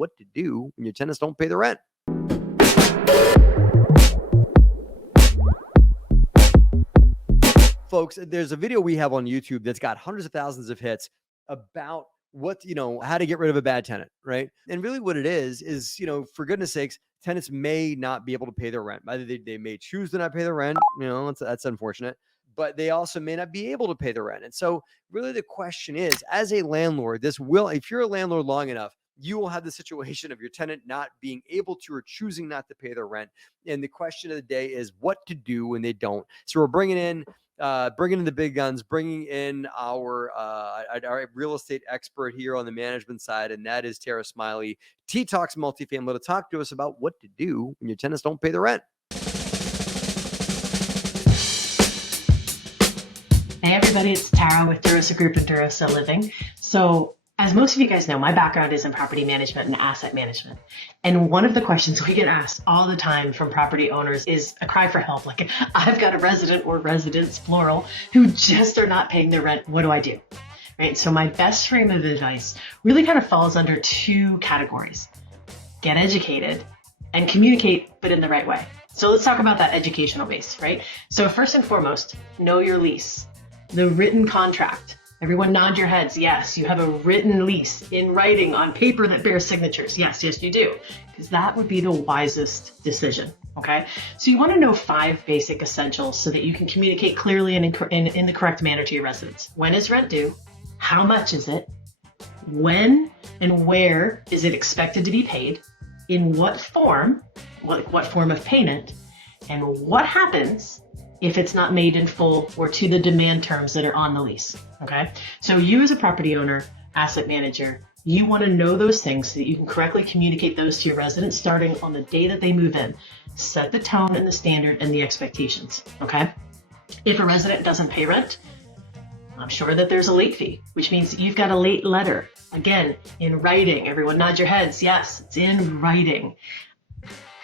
what to do when your tenants don't pay the rent. Folks, there's a video we have on YouTube that's got hundreds of thousands of hits about how to get rid of a bad tenant, right? And really what it is, for goodness sakes, tenants may not be able to pay their rent. Either they may choose to not pay the rent, that's unfortunate, but they also may not be able to pay the rent. And so really the question is, as a landlord, if you're a landlord long enough, you will have the situation of your tenant not being able to or choosing not to pay their rent. And the question of the day is what to do when they don't. So we're bringing in the big guns, bringing in our real estate expert here on the management side, and that is Tara Smiley, T-Talks Multifamily, to talk to us about what to do when your tenants don't pay the rent. Hey everybody, it's Tara with DeRosa Group and DeRosa Living. So as most of you guys know, my background is in property management and asset management. And one of the questions we get asked all the time from property owners is a cry for help. Like, I've got a resident or residents, plural, who just are not paying their rent. What do I do? Right? So my best frame of advice really kind of falls under two categories: get educated and communicate, but in the right way. So let's talk about that educational base, right? So first and foremost, know your lease, the written contract. Everyone nod your heads. Yes, you have a written lease in writing on paper that bears signatures. Yes, you do. Because that would be the wisest decision. Okay. So you want to know 5 basic essentials so that you can communicate clearly and in the correct manner to your residents. When is rent due? How much is it? When and where is it expected to be paid? In what form? What form of payment? And what happens if it's not made in full or to the demand terms that are on the lease, okay? So you as a property owner, asset manager, you want to know those things so that you can correctly communicate those to your residents starting on the day that they move in. Set the tone and the standard and the expectations, okay? If a resident doesn't pay rent, I'm sure that there's a late fee, which means you've got a late letter. Again, in writing. Everyone nod your heads. Yes, it's in writing.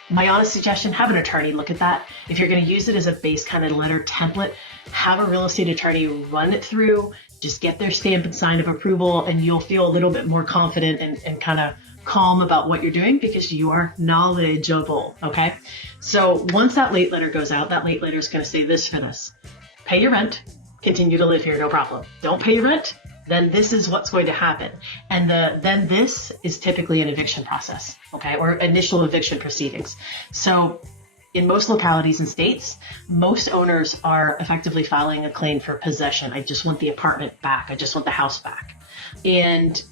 My honest suggestion, have an attorney look at that. If you're going to use it as a base kind of letter template, have a real estate attorney run it through, just get their stamp and sign of approval, and you'll feel a little bit more confident and kind of calm about what you're doing because you are knowledgeable, okay? So once that late letter goes out, that late letter is going to say this for this: pay your rent, continue to live here, no problem. Don't pay your rent, then this is what's going to happen. And then this is typically an eviction process, okay, or initial eviction proceedings. So in most localities and states, most owners are effectively filing a claim for possession. I just want the apartment back. I just want the house back. And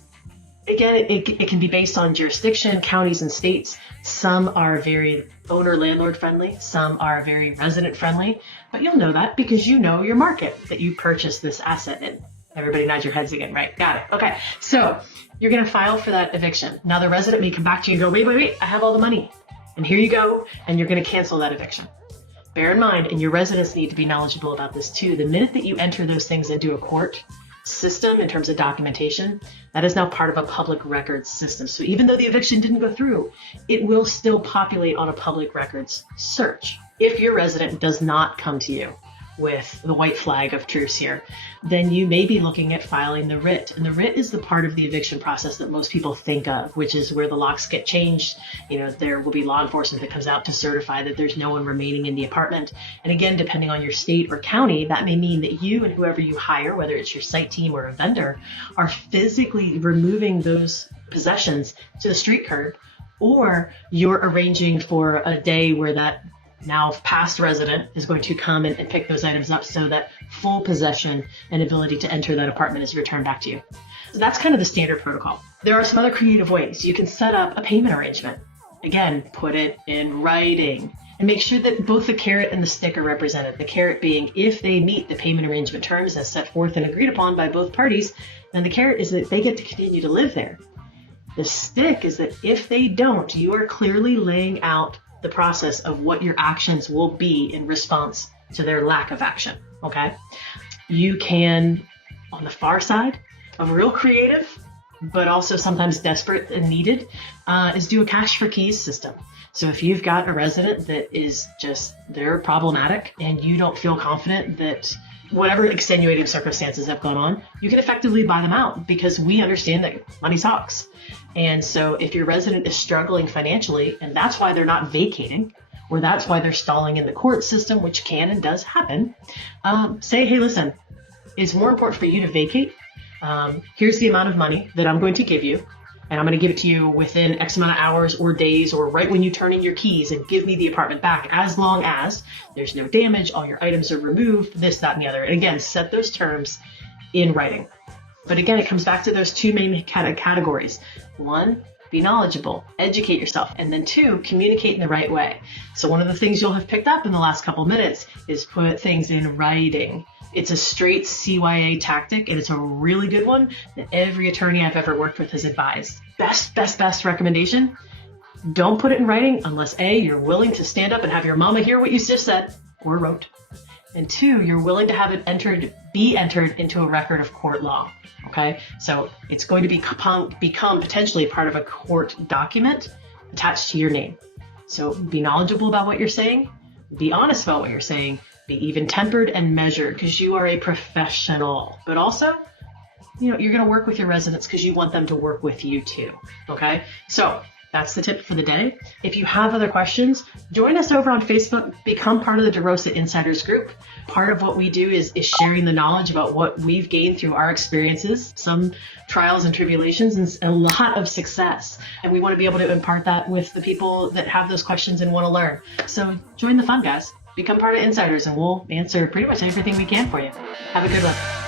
again, it can be based on jurisdiction, counties and states. Some are very owner-landlord friendly. Some are very resident friendly. But you'll know that because you know your market that you purchased this asset in. Everybody nod your heads again, right? Got it. Okay. So you're going to file for that eviction. Now the resident may come back to you and go, wait, I have all the money. And here you go. And you're going to cancel that eviction. Bear in mind, and your residents need to be knowledgeable about this too, the minute that you enter those things into a court system in terms of documentation, that is now part of a public records system. So even though the eviction didn't go through, it will still populate on a public records search. If your resident does not come to you with the white flag of truce here, then you may be looking at filing the writ. And the writ is the part of the eviction process that most people think of, which is where the locks get changed. There will be law enforcement that comes out to certify that there's no one remaining in the apartment. And again, depending on your state or county, that may mean that you and whoever you hire, whether it's your site team or a vendor, are physically removing those possessions to the street curb, or you're arranging for a day where that now past resident is going to come and pick those items up so that full possession and ability to enter that apartment is returned back to you. So that's kind of the standard protocol. There are some other creative ways. You can set up a payment arrangement. Again, put it in writing and make sure that both the carrot and the stick are represented. The carrot being if they meet the payment arrangement terms as set forth and agreed upon by both parties, then the carrot is that they get to continue to live there. The stick is that if they don't, you are clearly laying out the process of what your actions will be in response to their lack of action, okay? You can, on the far side of real creative, but also sometimes desperate and needed, is do a cash for keys system. So if you've got a resident that is just, they're problematic and you don't feel confident that whatever extenuating circumstances have gone on, you can effectively buy them out because we understand that money talks. And so if your resident is struggling financially, and that's why they're not vacating, or that's why they're stalling in the court system, which can and does happen, say, hey, listen, it's more important for you to vacate. Here's the amount of money that I'm going to give you, and I'm going to give it to you within X amount of hours or days, or right when you turn in your keys and give me the apartment back, as long as there's no damage, all your items are removed, this, that, and the other. And again, set those terms in writing. But again, it comes back to those two main categories. One, be knowledgeable, educate yourself. And then two, communicate in the right way. So one of the things you'll have picked up in the last couple minutes is put things in writing. It's a straight CYA tactic, and it's a really good one that every attorney I've ever worked with has advised. Best recommendation, don't put it in writing unless A, you're willing to stand up and have your mama hear what you just said or wrote. And two, you're willing to have it be entered into a record of court law. Okay, so it's going to become potentially part of a court document attached to your name. So be knowledgeable about what you're saying, be honest about what you're saying, be even tempered and measured because you are a professional. But also, you're going to work with your residents because you want them to work with you too. Okay, so that's the tip for the day. If you have other questions, join us over on Facebook, become part of the DeRosa Insiders group. Part of what we do is sharing the knowledge about what we've gained through our experiences, some trials and tribulations, and a lot of success. And we want to be able to impart that with the people that have those questions and want to learn. So join the fun, guys. Become part of Insiders, and we'll answer pretty much everything we can for you. Have a good one.